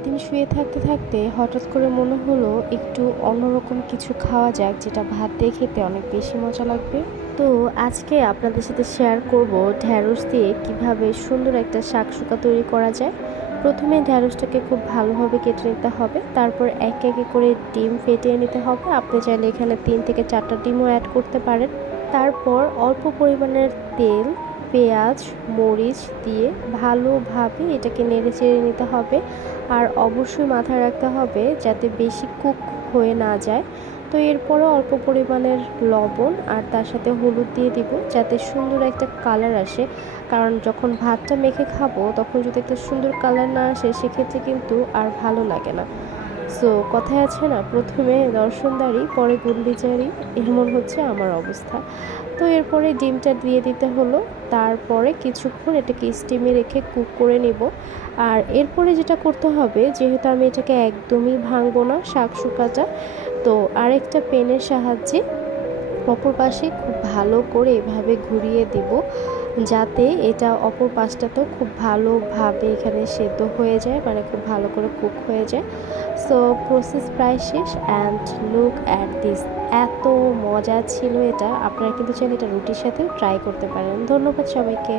সারাদিন শুয়ে থাকতে থাকতে হঠাৎ করে মনে হলো একটু অন্যরকম কিছু খাওয়া যাক, যেটা ভাত দিয়ে খেতে অনেক বেশি মজা লাগবে। তো আজকে আপনাদের সাথে শেয়ার করব ঢ্যাঁড়স দিয়ে কিভাবে সুন্দর একটা শাকসুকা তৈরি করা যায়। প্রথমে ঢ্যাঁড়সটাকে খুব ভালোভাবে কেটে নিতে হবে, তারপর একে একে করে ডিম ফেটিয়ে নিতে হবে। আপনি চাইলে এখানে 3 থেকে 4টা ডিমও অ্যাড করতে পারেন। তারপর অল্প পরিমাণের তেল, পেঁয়াজ, মরিচ দিয়ে ভালোভাবে এটাকে নেড়ে চেড়ে নিতে হবে। আর অবশ্যই মাথায় রাখতে হবে যাতে বেশি কুক হয়ে না যায়। তো এরপরে অল্প পরিমাণের লবণ আর তার সাথে হলুদ দিয়ে দিব, যাতে সুন্দর একটা কালার আসে। কারণ যখন ভাতটা মেখে খাবো তখন যদি একটা সুন্দর কালার না আসে সেক্ষেত্রে কিন্তু আর ভালো লাগে না। সো কথায় আছে না, প্রথমে দর্শনদারি পরে গুণবিচারি, এমন হচ্ছে আমার অবস্থা। তো এরপরে ডিমটা দিয়ে দিতে হলো। তারপরে কিছুক্ষণ এটাকে স্টিমে রেখে কুক করে নিব। আর এরপরে যেটা করতে হবে, যেহেতু আমি এটাকে একদমই ভাঙবো না শাকসুকাটা, তো আরেকটা পেনের সাহায্যে অপর পাশে খুব ভালো করে এভাবে ঘুরিয়ে দিব, যাতে এটা অপর পাশটাতেও খুব ভালোভাবে এখানে সেদ্ধ হয়ে যায়, মানে খুব ভালো করে কুক হয়ে যায়। সো প্রসেস প্রায় শেষ। অ্যান্ড লুক অ্যাট দিস, এত মজা ছিল এটা। আপনারা কিন্তু চাইলে এটা রুটির সাথেও ট্রাই করতে পারেন। ধন্যবাদ সবাইকে।